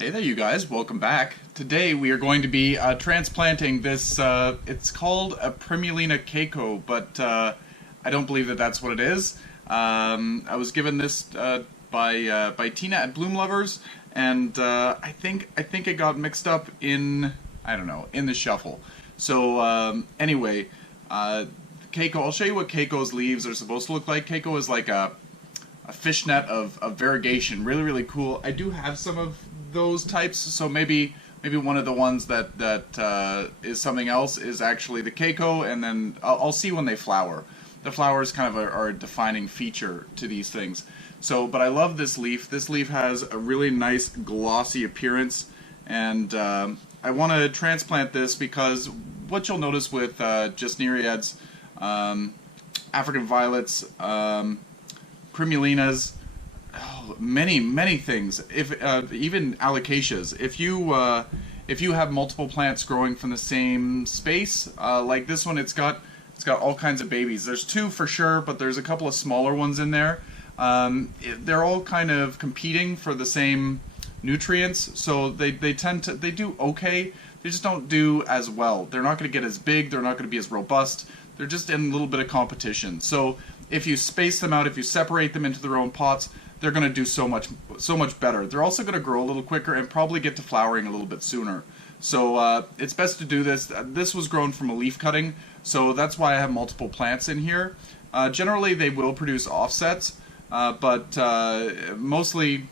Hey there, you guys. Welcome back. Today we are going to be transplanting this, it's called a Primulina Keiko, but I don't believe that that's what it is. I was given this by Tina at Bloom Lovers, and I think it got mixed up in, I don't know, in the shuffle. So anyway, Keiko, I'll show you what Keiko's leaves are supposed to look like. Keiko is like a fishnet of variegation. Really, really cool. I do have some of those types, so maybe one of the ones that is something else is actually the Keiko, and then I'll see when they flower. The flowers kind of are a defining feature to these things. So, but I love this leaf. This leaf has a really nice glossy appearance, and I want to transplant this because what you'll notice with just nereids, African violets, Primulinas, many things. If even alocasias. If you have multiple plants growing from the same space, like this one, it's got all kinds of babies. There's two for sure, but there's a couple of smaller ones in there. They're all kind of competing for the same nutrients, so they do okay. They just don't do as well. They're not going to get as big. They're not going to be as robust. They're just in a little bit of competition. So if you space them out, if you separate them into their own pots, they're going to do so much better. They're also going to grow a little quicker and probably get to flowering a little bit sooner. So it's best to do this. This was grown from a leaf cutting, so that's why I have multiple plants in here. Generally, they will produce offsets, but mostly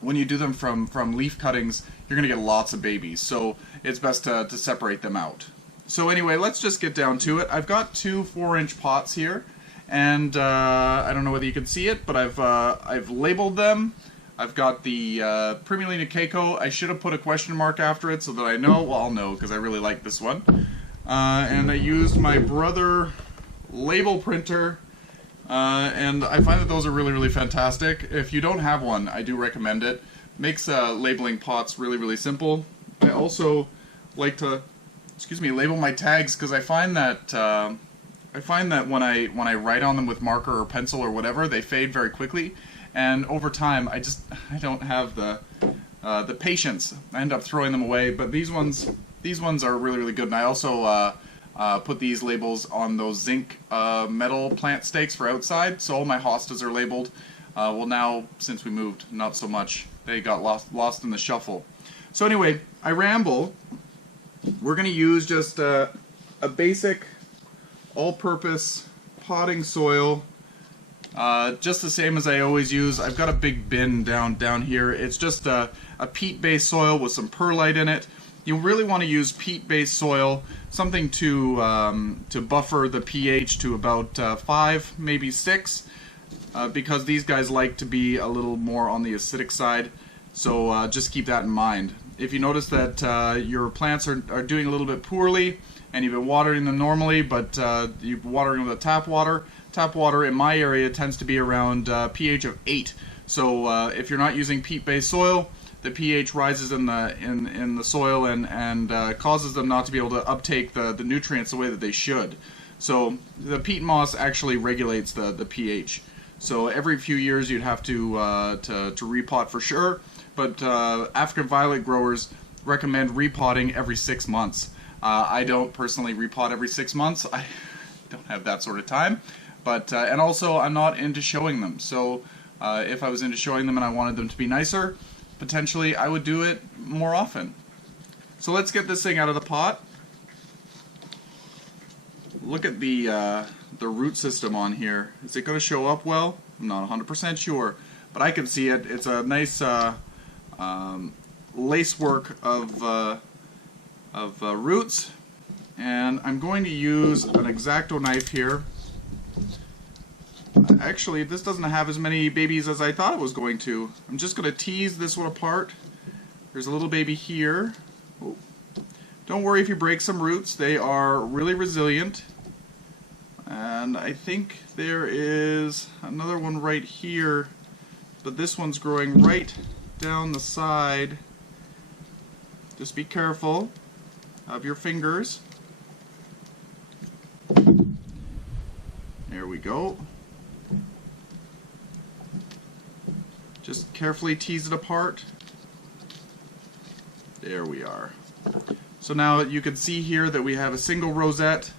when you do them from leaf cuttings, you're going to get lots of babies. So it's best to separate them out. So anyway, let's just get down to it. I've got two 4-inch pots here. And I don't know whether you can see it, but I've labeled them. I've got the Primulina Keiko. I should have put a question mark after it so that I know. Well, I'll know because I really like this one. And I used my Brother label printer, and I find that those are really, really fantastic. If you don't have one, I do recommend it. Makes labeling pots really, really simple. I also like to, label my tags because I find that when I write on them with marker or pencil or whatever, they fade very quickly, and over time I don't have the patience. I end up throwing them away. But these ones are really, really good, and I also put these labels on those zinc metal plant stakes for outside, so all my hostas are labeled. Well, now since we moved, not so much. They got lost in the shuffle. So anyway, I ramble. We're gonna use just a basic all-purpose potting soil, just the same as I always use. I've got a big bin down here. It's just a peat-based soil with some perlite in it. You really want to use peat-based soil, something to buffer the pH to about 5, maybe 6, because these guys like to be a little more on the acidic side. So just keep that in mind. If you notice that your plants are doing a little bit poorly, and you've been watering them normally, but you're watering them with tap water. Tap water in my area tends to be around pH of 8. So if you're not using peat-based soil, the pH rises in the soil and causes them not to be able to uptake the nutrients the way that they should. So the peat moss actually regulates the pH. So every few years you'd have to repot for sure. But African violet growers recommend repotting every 6 months. I don't personally repot every 6 months. I don't have that sort of time. But and also I'm not into showing them. So if I was into showing them and I wanted them to be nicer, potentially I would do it more often. So let's get this thing out of the pot. Look at the root system on here. Is it going to show up well? I'm not 100% sure, but I can see it. It's a nice lacework of roots, and I'm going to use an X-Acto knife here. Actually, this doesn't have as many babies as I thought it was going to. I'm just going to tease this one apart. There's a little baby here. Oh. Don't worry if you break some roots. They are really resilient. And I think there is another one right here, but this one's growing right down the side. Just be careful of your fingers. There we go. Just carefully tease it apart. There we are. So now you can see here that we have a single rosette.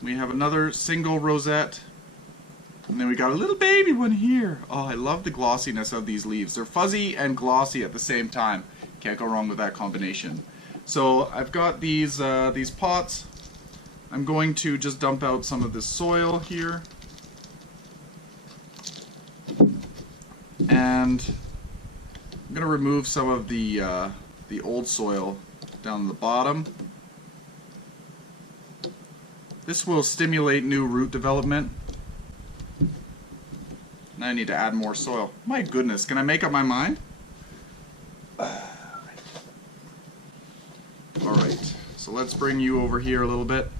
We have another single rosette. And then we got a little baby one here. Oh, I love the glossiness of these leaves. They're fuzzy and glossy at the same time. Can't go wrong with that combination. So I've got these pots. I'm going to just dump out some of this soil here. And I'm going to remove some of the old soil down the bottom. This will stimulate new root development. Now I need to add more soil. My goodness, can I make up my mind? Alright, so let's bring you over here a little bit.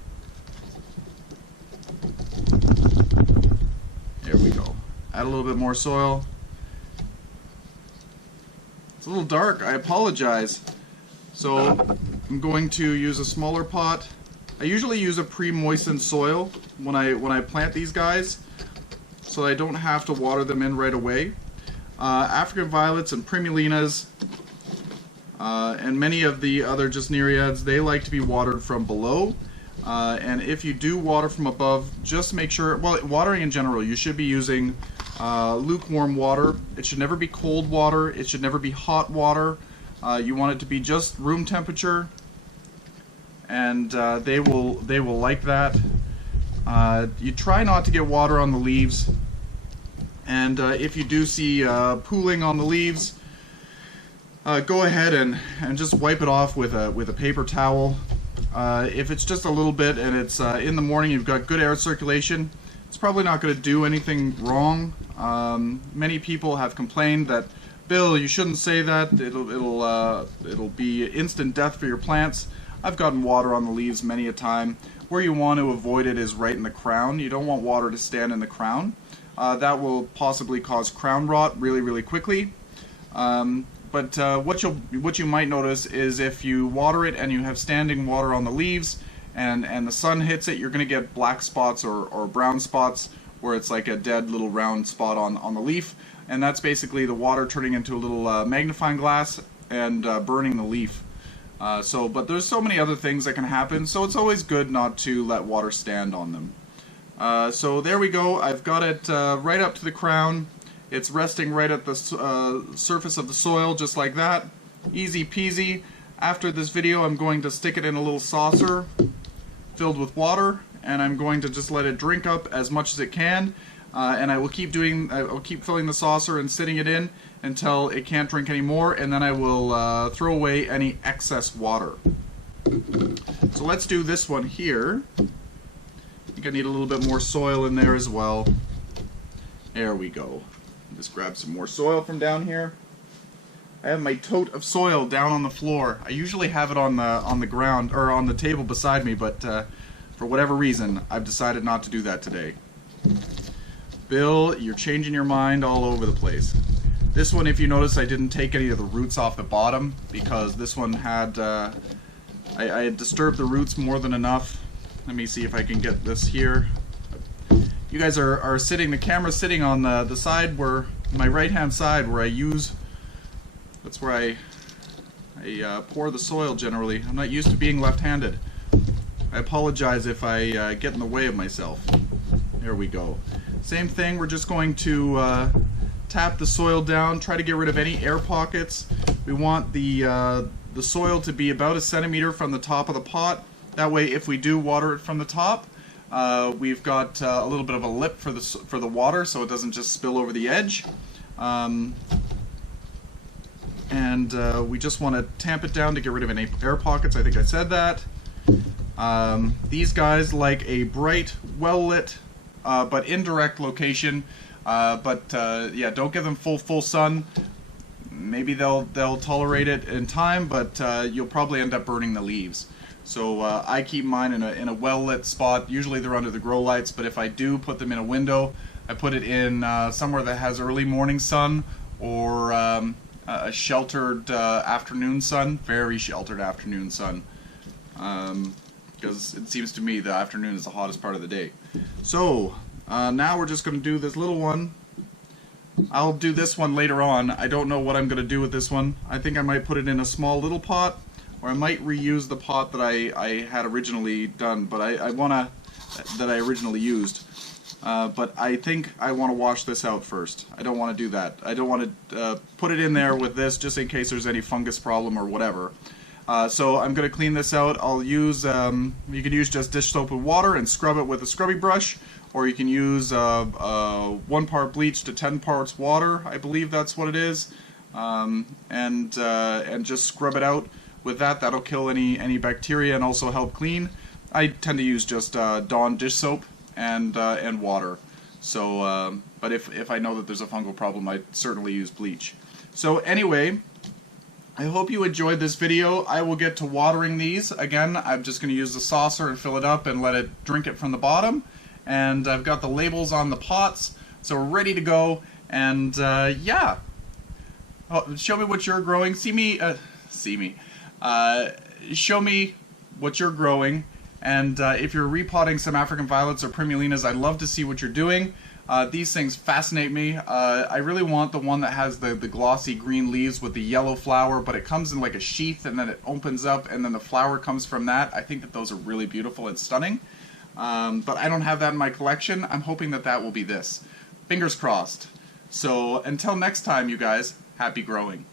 There we go. Add a little bit more soil. It's a little dark, I apologize. So I'm going to use a smaller pot. I usually use a pre-moistened soil when I plant these guys, so I don't have to water them in right away. African violets and primulinas and many of the other just nereids, they like to be watered from below. And if you do water from above, just make sure, well, watering in general, you should be using lukewarm water. It should never be cold water. It should never be hot water. You want it to be just room temperature, and they will like that. You try not to get water on the leaves, and if you do see pooling on the leaves, go ahead and just wipe it off with a paper towel. If it's just a little bit and it's in the morning, you've got good air circulation, it's probably not going to do anything wrong. Many people have complained that, Bill, you shouldn't say that. It'll be instant death for your plants. I've gotten water on the leaves many a time. Where you want to avoid it is right in the crown. You don't want water to stand in the crown. That will possibly cause crown rot really, really quickly. But what you might notice is if you water it and you have standing water on the leaves and the sun hits it, you're going to get black spots or brown spots where it's like a dead little round spot on the leaf, and that's basically the water turning into a little magnifying glass and burning the leaf. But there's so many other things that can happen, so it's always good not to let water stand on them. So there we go. I've got it right up to the crown. It's resting right at the surface of the soil, just like that. Easy peasy. After this video, I'm going to stick it in a little saucer filled with water, and I'm going to just let it drink up as much as it can. And I'll keep filling the saucer and sitting it in until it can't drink anymore, and then I will throw away any excess water. So let's do this one here. I think I need a little bit more soil in there as well. There we go. Just grab some more soil from down here. I have my tote of soil down on the floor. I usually have it on the ground or on the table beside me, but for whatever reason, I've decided not to do that today. Bill, you're changing your mind all over the place. This one, if you notice, I didn't take any of the roots off the bottom because this one had I had disturbed the roots more than enough. Let me see if I can get this here. You guys are sitting, the camera's sitting on the side where, my right hand side where I use, that's where I pour the soil generally. I'm not used to being left-handed. I apologize if I get in the way of myself. There we go. Same thing, we're just going to tap the soil down, try to get rid of any air pockets. We want the soil to be about 1 centimeter from the top of the pot. That way if we do water it from the top, we've got a little bit of a lip for the water, so it doesn't just spill over the edge. We just want to tamp it down to get rid of any air pockets. I think I said that. These guys like a bright, well-lit, but indirect location. Yeah, don't give them full sun. Maybe they'll tolerate it in time, but you'll probably end up burning the leaves. So I keep mine in a well-lit spot. Usually they're under the grow lights, but if I do put them in a window, I put it in somewhere that has early morning sun or a sheltered afternoon sun, very sheltered afternoon sun, because it seems to me the afternoon is the hottest part of the day. So now we're just going to do this little one I'll do this one later on. I don't know what I'm going to do with this one. I think I might put it in a small little pot, or I might reuse the pot that I had originally done, but I want to, that I originally used. But I think I want to wash this out first. I don't want to do that. I don't want to put it in there with this just in case there's any fungus problem or whatever. So I'm going to clean this out. I'll use, you can use just dish soap and water and scrub it with a scrubby brush, or you can use 1 part bleach to 10 parts water, I believe that's what it is, and just scrub it out with that. That'll kill any bacteria and also help clean. I tend to use just Dawn dish soap and water. So, but if I know that there's a fungal problem, I certainly use bleach. So anyway, I hope you enjoyed this video. I will get to watering these. Again, I'm just going to use the saucer and fill it up and let it drink it from the bottom. And I've got the labels on the pots, so we're ready to go. And yeah, show me what you're growing. Show me what you're growing. And if you're repotting some African violets or primulinas, I'd love to see what you're doing. These things fascinate me. I really want the one that has the glossy green leaves with the yellow flower, but it comes in like a sheath and then it opens up and then the flower comes from that. I think that those are really beautiful and stunning. But I don't have that in my collection. I'm hoping that that will be this. Fingers crossed. So until next time, you guys, happy growing.